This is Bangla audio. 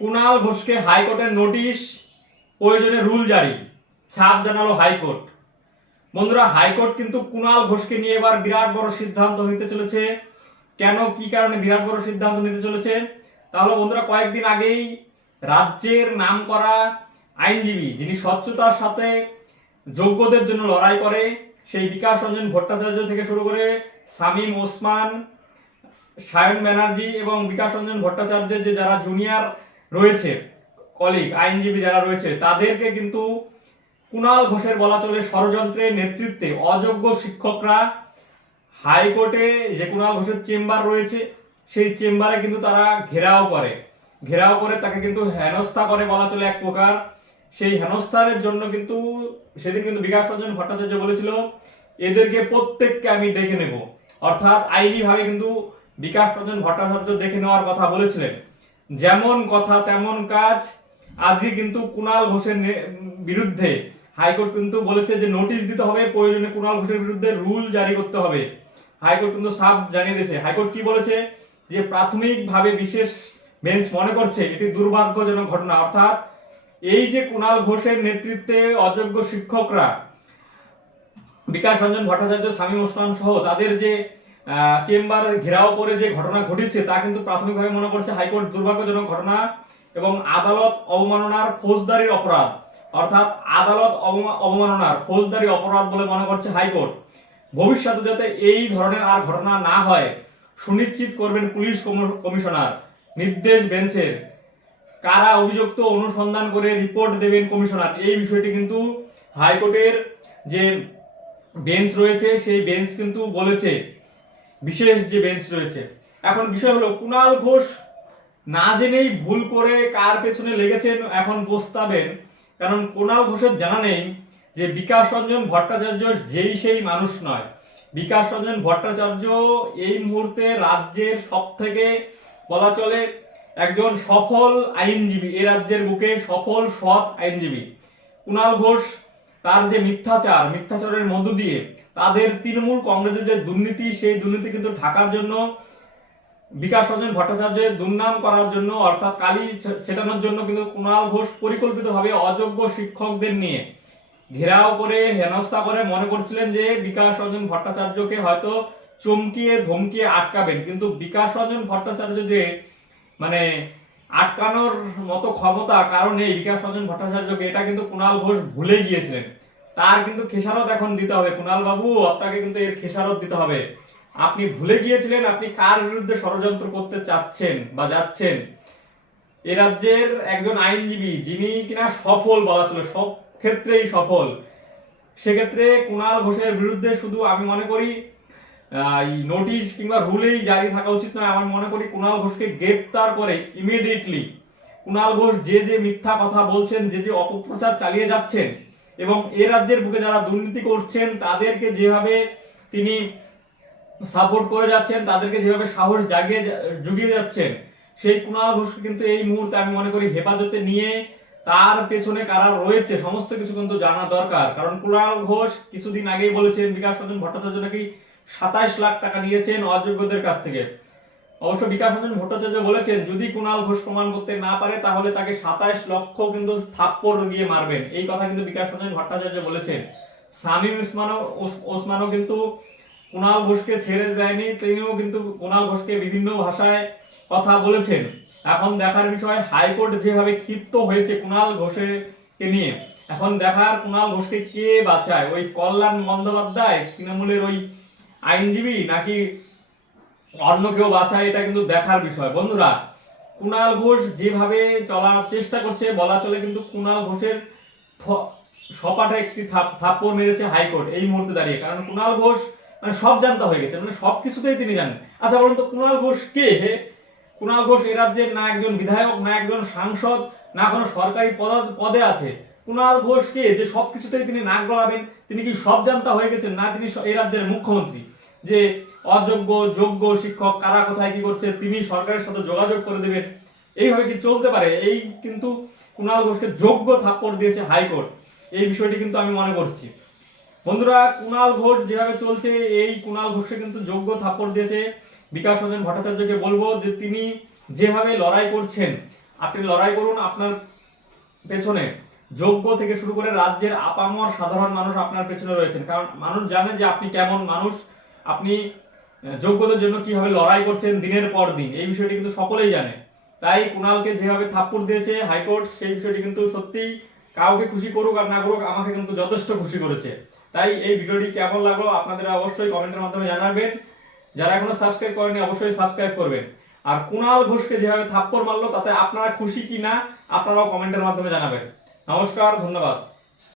কুণাল ঘোষকে হাইকোর্টের নোটিশ, প্রয়োজনে রুল জারি, ছাপ জানালো হাইকোর্ট। বন্ধুরা, হাইকোর্ট কিন্তু কুণাল ঘোষকে নিয়ে এবার বিরাট বড় সিদ্ধান্ত নিতে চলেছে। কেন, কি কারণে বিরাট বড় সিদ্ধান্ত নিতে চলেছে? তাহলে বন্ধুরা, কয়েকদিন আগেই রাজ্যের নামকরা আইনজীবী, যিনি স্বচ্ছতার সাথে যোগ্যদের জন্য লড়াই করে, সেই বিকাশ রঞ্জন ভট্টাচার্য থেকে শুরু করে শামীম ওসমান, সায়ন ব্যানার্জি এবং বিকাশ রঞ্জন ভট্টাচার্যের যে যারা জুনিয়র রয়েছে, কলিগ আইনজীবী যারা রয়েছে, তাদেরকে কিন্তু কুণাল ঘোষের বলা চলে ষড়যন্ত্রের নেতৃত্বে অযোগ্য শিক্ষকরা হাইকোর্টে যে কুণাল ঘোষের চেম্বার রয়েছে, সেই চেম্বারে কিন্তু তারা ঘেরাও করে তাকে কিন্তু হেনস্থা করে বলা চলে এক প্রকার। সেই হেনস্থার জন্য কিন্তু সেদিন কিন্তু বিকাশ রঞ্জন ভট্টাচার্য বলেছিল, এদেরকে প্রত্যেককে আমি দেখে নেব। অর্থাৎ আইনিভাবে কিন্তু বিকাশ রঞ্জন ভট্টাচার্য দেখে নেওয়ার কথা বলেছিলেন। যেমন কথা তেমন কাজ। আজকে কিন্তু কুণাল ঘোষের বিরুদ্ধে হাইকোর্ট কিন্তু বলেছে যে নোটিশ দিতে হবে, প্রয়োজনে কুণাল ঘোষের বিরুদ্ধে রুল জারি করতে হবে। হাইকোর্ট কিন্তু সাফ জানিয়ে দিয়েছে। হাইকোর্ট কি বলেছে, যে প্রাথমিকভাবে বিশেষ বেঞ্চ মনে করছে এটি দুর্ভাগ্যজনক ঘটনা। অর্থাৎ এই যে কুণাল ঘোষের নেতৃত্বে অযোগ্য শিক্ষকরা বিকাশ রঞ্জন ভট্টাচার্য, শামীম ওসমান সহ তাদের যে চেম্বার ঘেরাও করে যে ঘটনা ঘটেছে, তা কিন্তু প্রাথমিকভাবে মনে করছে হাইকোর্ট দুর্ভাগ্যজনক ঘটনা এবং আদালত অবমাননার ফৌজদারি অপরাধ। অর্থাৎ আদালত অবমাননার ফৌজদারি অপরাধ বলে মনে করছে হাইকোর্ট। ভবিষ্যতে যাতে এই ধরনের আর ঘটনা না হয় সুনিশ্চিত করবেন পুলিশ কমিশনার। নির্দেশ বেঞ্চের। কারা অভিযুক্ত অনুসন্ধান করে রিপোর্ট দেবেন কমিশনার। এই বিষয়টি কিন্তু হাইকোর্টের যে বেঞ্চ রয়েছে, সেই বেঞ্চ কিন্তু বলেছে, বিশেষ যে বেঞ্চ রয়েছে। এখন বিষয় হলো, কুণাল ঘোষ না জেনেই ভুল করে কার পেছনে লেগেছেন এখন পস্তাবেন। কারণ কুণাল ঘোষের জানা নেই যে বিকাশ রঞ্জন ভট্টাচার্য যেই সেই মানুষ নয়। বিকাশ রঞ্জন ভট্টাচার্য এই মুহূর্তে রাজ্যের সব থেকে বলা চলে একজন সফল আইনজীবী, এ রাজ্যের বুকে সফল সৎ আইনজীবী। কুণাল ঘোষ তার যে মিথ্যাচারের মধ্য দিয়ে তাদের তৃণমূল কংগ্রেসের যে দুর্নীতি, সেই দুর্নীতি কিন্তু ঢাকার জন্য, বিকাশ রঞ্জন ভট্টাচার্যের দুর্নাম করার জন্য, অর্থাৎ কালি ছেটানোর জন্য কিন্তু কুণাল ঘোষ পরিকল্পিতভাবে অযোগ্য শিক্ষকদের নিয়ে ঘেরাও করে হেনস্থা করে মনে করছিলেন যে বিকাশ রঞ্জন ভট্টাচার্যকে হয়তো চমকিয়ে ধমকিয়ে আটকাবেন। কিন্তু বিকাশ রঞ্জন ভট্টাচার্য যে মানে আটকানোর মতো ক্ষমতা কারণ এই বিকাশ রঞ্জন ভট্টাচার্যকে, এটা কিন্তু কুণাল ঘোষ ভুলে গিয়েছিলেন। তার কিন্তু খেসারত এখন দিতে হবে। কুণাল বাবু, আপনাকে কিন্তু এর খেসারত দিতে হবে। আপনি ভুলে গিয়েছিলেন আপনি কার বিরুদ্ধে ষড়যন্ত্র করতে চাচ্ছেন বা যাচ্ছেন। এ রাজ্যের একজন আইনজীবী, যিনি কিনা সফল বলা চলে, সব ক্ষেত্রেই সফল, সেক্ষেত্রে কুণাল ঘোষের বিরুদ্ধে শুধু আমি মনে করি নোটিশ কিংবা রুলেই জারি থাকা উচিত নয়। আমার মনে করি কুণাল ঘোষকে গ্রেপ্তার করে ইমিডিয়েটলি, কুণাল ঘোষ যে যে মিথ্যা কথা বলছেন, যে যে অপপ্রচার চালিয়ে যাচ্ছেন এবং এ রাজ্যের বুকে যারা দুর্নীতি করছেন তাদেরকে যেভাবে তিনি সাপোর্ট করে যাচ্ছেন, তাদেরকে যেভাবে সাহস জুগিয়ে যাচ্ছেন, সেই কুণাল ঘোষকে কিন্তু এই মুহূর্তে আমি মনে করি হেফাজতে নিয়ে তার পেছনে কারা রয়েছে সমস্ত কিছু কিন্তু জানা দরকার। কারণ কুণাল ঘোষ কিছুদিন আগেই বলেছেন বিকাশ রঞ্জন ভট্টাচার্য নাকি 27 লাখ টাকা নিয়েছেন অযোগ্যদের কাছ থেকে। অবশ্য বিকাশ রঞ্জন ভট্টাচার্য বলেছেন যদি কুণাল ঘোষ প্রমাণ করতে না পারে তাহলে তাকে 27 লক্ষ কিন্তু থাপ্পড় গিয়ে মারবেন। এই কথা কিন্তু বিকাশ রঞ্জন ভট্টাচার্য বলেছেন। শামীম ওসমানও কিন্তু কুণাল ঘোষকে ছেড়ে দেয়নি, তিনিও কিন্তু কুণাল ঘোষকে বিভিন্ন ভাষায় কথা বলেছেন। এখন দেখার বিষয় হাইকোর্ট যেভাবে ক্ষিপ্ত হয়েছে কুণাল ঘোষকে নিয়ে, এখন দেখার কুণাল ঘোষকে কে বাঁচায়, ওই কল্যাণ বন্দ্যোপাধ্যায় তৃণমূলের ওই আইনজীবী নাকি অন্য কেউ বাঁচায়, এটা কিন্তু দেখার বিষয়। বন্ধুরা, কুণাল ঘোষ যেভাবে চলার চেষ্টা করছে বলা চলে কিন্তু কুণাল ঘোষের সপাটে একটি থাপ্পড় মেরেছে হাইকোর্ট এই মুহূর্তে দাঁড়িয়ে। কারণ কুণাল ঘোষ মানে সব জানতা হয়ে গেছে, মানে সবকিছুতেই তিনি জানেন। আচ্ছা বলুন তো, কুণাল ঘোষ কে? কুণাল ঘোষ এ রাজ্যের না একজন বিধায়ক, না একজন সাংসদ, না কোনো সরকারি পদে আছে। কুণাল ঘোষ কে যে সবকিছুতেই তিনি নাক গলাবেন? তিনি কি সব জানতা হয়ে গেছেন? না, তিনি এই রাজ্যের মুখ্যমন্ত্রী, যে অযোগ্য যোগ্য শিক্ষক কারা কোথায় কি করছে তিনি সরকারের সাথে যোগাযোগ করে দেবেন? এইভাবে কি চলতে পারে? এই কিন্তু কুণাল ঘোষকে যোগ্য থাপ্পড় দিয়েছে হাইকোর্ট, এই বিষয়টি কিন্তু আমি মনে করছি। বন্ধুরা, কুণাল ঘোষ যেভাবে চলছে, এই কুণাল ঘোষকে কিন্তু যোগ্য থাপ্পড় দিয়েছে। বিকাশ রঞ্জন ভট্টাচার্যকে বলবো যে তিনি যেভাবে লড়াই করছেন, আপনি লড়াই করুন, আপনার পেছনে যোগ্য থেকে শুরু করে রাজ্যের আপামর সাধারণ মানুষ আপনার পেছনে রয়েছেন, কারণ মানুষ জানে যে আপনি কেমন মানুষ, আপনি যোগ্যতার জন্য কিভাবে লড়াই করছেন দিনের পর দিন, এই বিষয়টি কিন্তু সকলেই জানে। তাই কুণালকে যেভাবে থাপ্পড় দিয়েছে হাইকোর্ট, সেই বিষয়টি কিন্তু সত্যিই কাউকে খুশি করুক আর না করুক, আমাকে কিন্তু যথেষ্ট খুশি করেছে। তাই এই ভিডিওটি কেমন লাগলো আপনাদের অবশ্যই কমেন্টের মাধ্যমে জানাবেন। যারা এখনো সাবস্ক্রাইব করেনি অবশ্যই সাবস্ক্রাইব করবেন। আর কুণাল ঘোষকে যেভাবে থাপ্পড় মারলো তাতে আপনারা খুশি কি না আপনারাও কমেন্টের মাধ্যমে জানাবেন। নমস্কার, ধন্যবাদ।